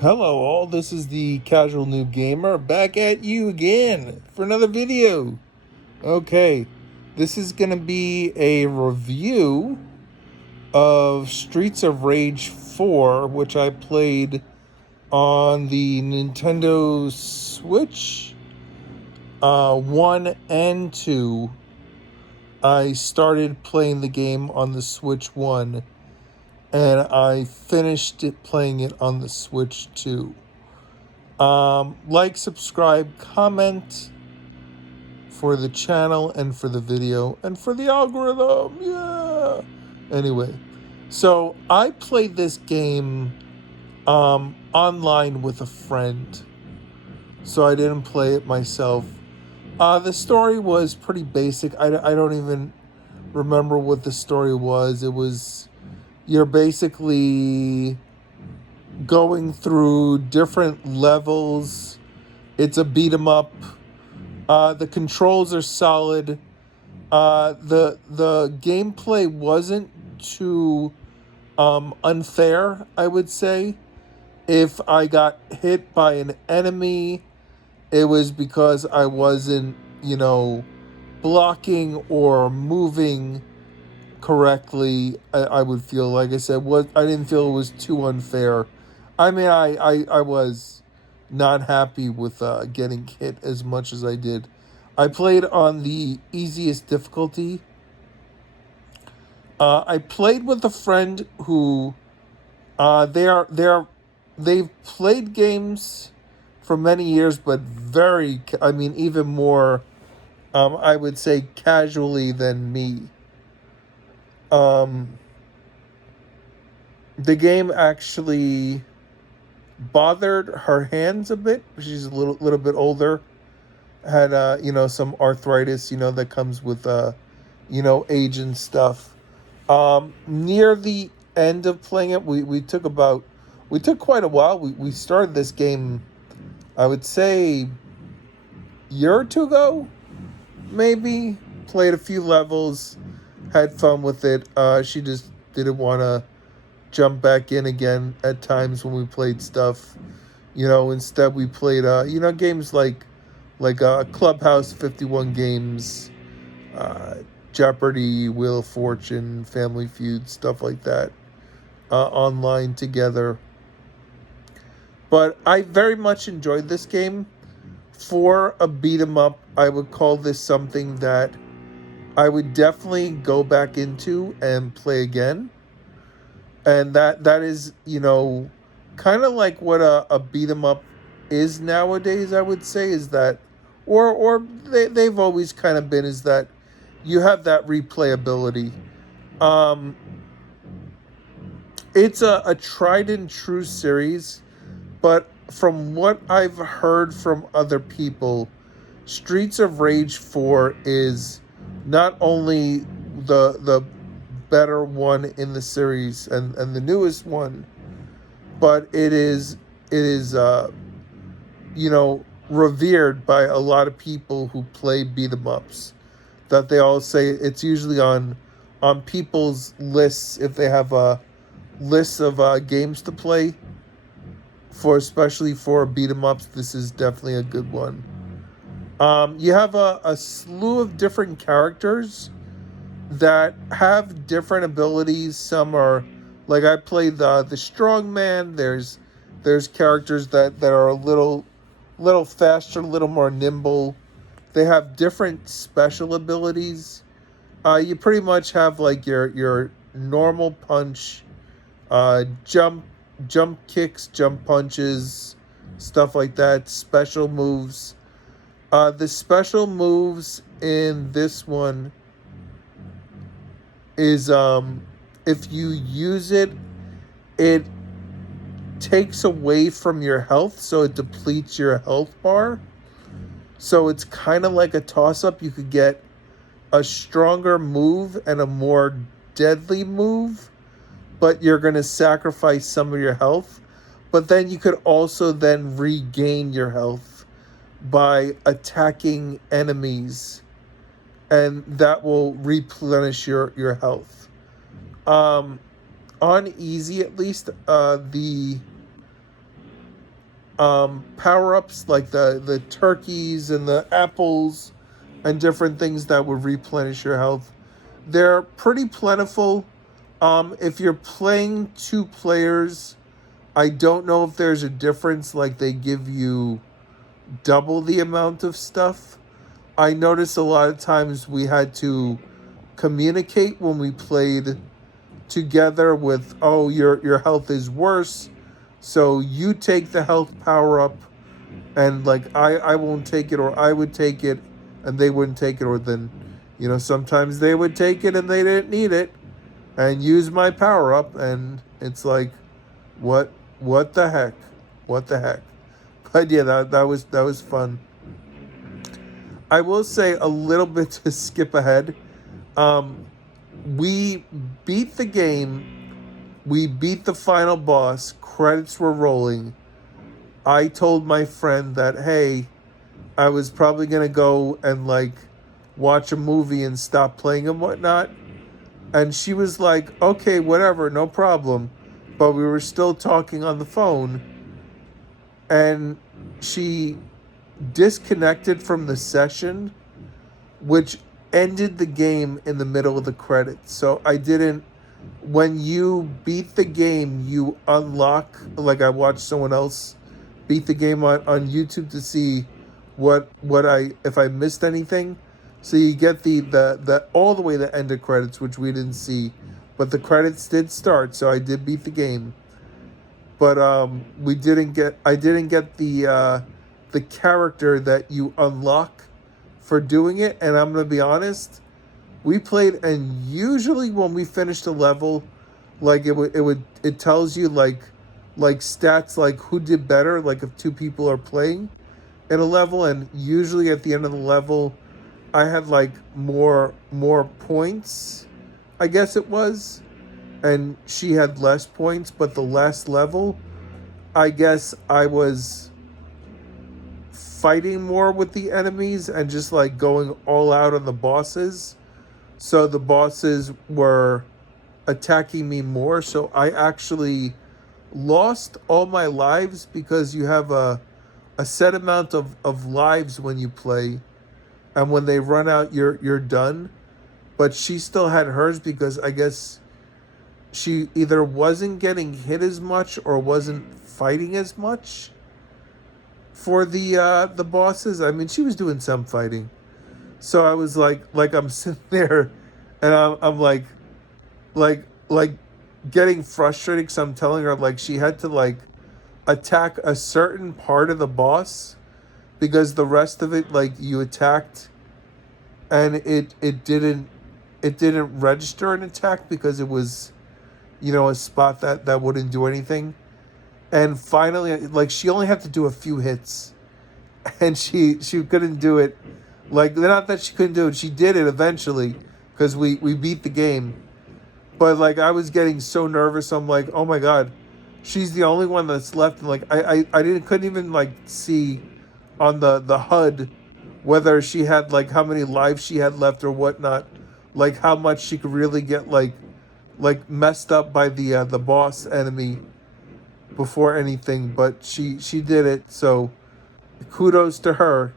Hello, all. This is the Casual Noob Gamer back at you again for another video. Okay, this is going to be a review of Streets of Rage 4, which I played on the Nintendo Switch 1 and 2. I started playing the game on the Switch 1, and I finished playing it on the Switch 2. Like, subscribe, comment for the channel and for the video and for the algorithm. Yeah. Anyway, so I played this game online with a friend, so I didn't play it myself. The story was pretty basic. I don't even remember what the story was. It was you're basically going through different levels. It's a beat 'em up. The controls are solid. The gameplay wasn't too unfair, I would say. If I got hit by an enemy, it was because I wasn't, blocking or moving correctly. I would feel, like I said, I didn't feel it was too unfair. I mean, I was not happy with getting hit as much as I did. I played on the easiest difficulty. I played with a friend who they've played games for many years, but even more, I would say, casually than me. Um, the game actually bothered her hands a bit. She's a little bit older, had some arthritis, that comes with age and stuff. Near the end of playing it, we took quite a while. We started this game, I would say, year or two ago, maybe. Played a few levels, had fun with it. She just didn't want to jump back in again at times when we played stuff. Instead we played games like Clubhouse 51 games, uh, Jeopardy, Wheel of Fortune, Family Feud, stuff like that, online together. But I very much enjoyed this game. For a beat 'em up, I would call this something that I would definitely go back into and play again. And that is, kind of like what a beat 'em up is nowadays. I would say is that, or they've always kind of been, is that you have that replayability. Um, it's a tried and true series, but from what I've heard from other people, Streets of Rage 4 is not only the better one in the series and the newest one, but it is revered by a lot of people who play beat 'em ups. That they all say it's usually on people's lists if they have a list of games to play for, especially for beat 'em ups. This is definitely a good one. You have a slew of different characters that have different abilities. Some are, like, I played the strong man. There's characters that are a little faster, a little more nimble. They have different special abilities. You pretty much have like your normal punch, jump kicks, jump punches, stuff like that. Special moves. The special moves in this one is, if you use it, it takes away from your health, so it depletes your health bar. So it's kind of like a toss up. You could get a stronger move and a more deadly move, but you're going to sacrifice some of your health. But then you could also then regain your health by attacking enemies, and that will replenish your health. Um, on easy, at least, power-ups like the turkeys and the apples and different things that would replenish your health. They're pretty plentiful. If you're playing two players, I don't know if there's a difference, like they give you double the amount of stuff. I noticed a lot of times we had to communicate when we played together with, oh, your health is worse, so you take the health power up, and like I won't take it, or I would take it and they wouldn't take it, or then sometimes they would take it and they didn't need it and use my power up, and it's like, what the heck, what the heck. But yeah, that was fun. I will say a little bit to skip ahead. um we beat the game. We beat the final boss. Credits were rolling. I told my friend that, hey, I was probably gonna go and like watch a movie and stop playing and whatnot. And she was like, okay, whatever, no problem. But we were still talking on the phone, and she disconnected from the session, which ended the game in the middle of the credits. So I didn't. When you beat the game, you unlock. Like, I watched someone else beat the game on YouTube to see what I if I missed anything. So you get the all the way to the end of credits, which we didn't see, but the credits did start. So I did beat the game, but we didn't get. I didn't get the character that you unlock for doing it. And I'm gonna be honest, we played, and usually when we finished a level, like it tells you like stats, like who did better, like if two people are playing in a level. And usually at the end of the level, I had like more points, I guess it was, and she had less points. But the last level, I guess I was fighting more with the enemies and just like going all out on the bosses. So the bosses were attacking me more. So I actually lost all my lives, because you have a set amount of lives when you play. And when they run out, you're done. But she still had hers, because I guess she either wasn't getting hit as much or wasn't fighting as much for the bosses. I mean, she was doing some fighting. So I was like I'm sitting there, and I'm like getting frustrated, because I'm telling her like she had to like attack a certain part of the boss, because the rest of it, like, you attacked and it didn't register an attack, because it was a spot that wouldn't do anything. And finally, like, she only had to do a few hits, and she couldn't do it. Like, not that she couldn't do it, she did it eventually, because we beat the game. But like, I was getting so nervous. I'm like, oh my god, she's the only one that's left. And like, I didn't couldn't even like see on the HUD whether she had like how many lives she had left or whatnot, like how much she could really get like messed up by the boss enemy before anything. But she did it. So kudos to her.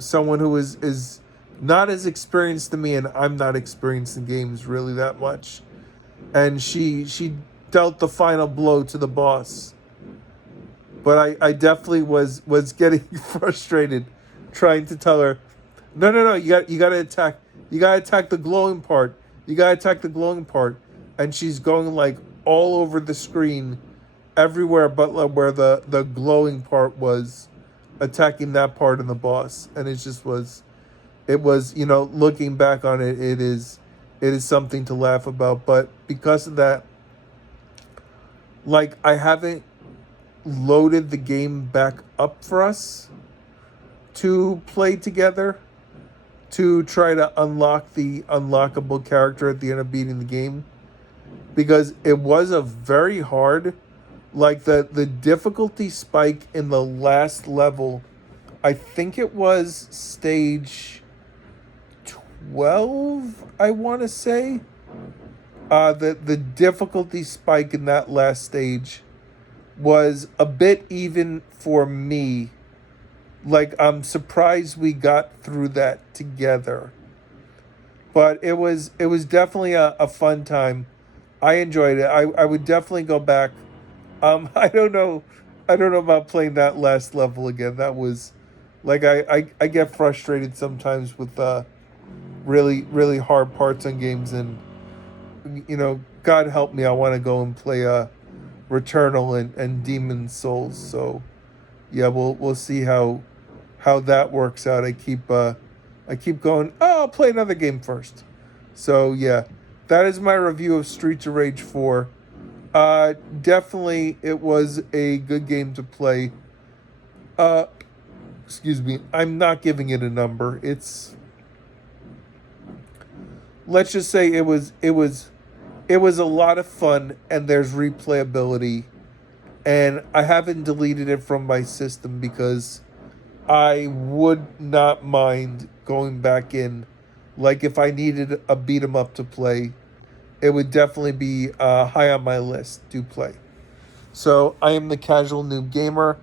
Someone who is not as experienced to me, and I'm not experienced in games really that much. And she dealt the final blow to the boss. But I definitely was getting frustrated trying to tell her, no, you gotta attack the glowing part. You gotta attack the glowing part. And she's going like all over the screen, everywhere but like where the glowing part was, attacking that part of the boss. And it was looking back on it, it is something to laugh about. But because of that, like, I haven't loaded the game back up for us to play together, to try to unlock the unlockable character at the end of beating the game, because it was a very hard, like, the difficulty spike in the last level. I think it was stage 12, I want to say. The difficulty spike in that last stage was a bit even for me. Like, I'm surprised we got through that together. But it was definitely a fun time. I enjoyed it. I would definitely go back. I don't know about playing that last level again. That was like I get frustrated sometimes with really hard parts on games, and God help me, I want to go and play Returnal and Demon Souls. So yeah, we'll see how that works out. I keep going, oh, I'll play another game first. So yeah, that is my review of Streets of Rage 4. Definitely it was a good game to play. Uh Excuse me. I'm not giving it a number. It's, let's just say it was a lot of fun, and there's replayability, and I haven't deleted it from my system because I would not mind going back in. Like, if I needed a beat 'em up to play, it would definitely be high on my list to play. So I am the Casual Noob Gamer.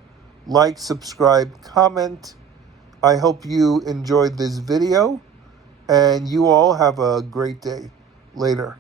Like, subscribe, comment. I hope you enjoyed this video, and you all have a great day. Later.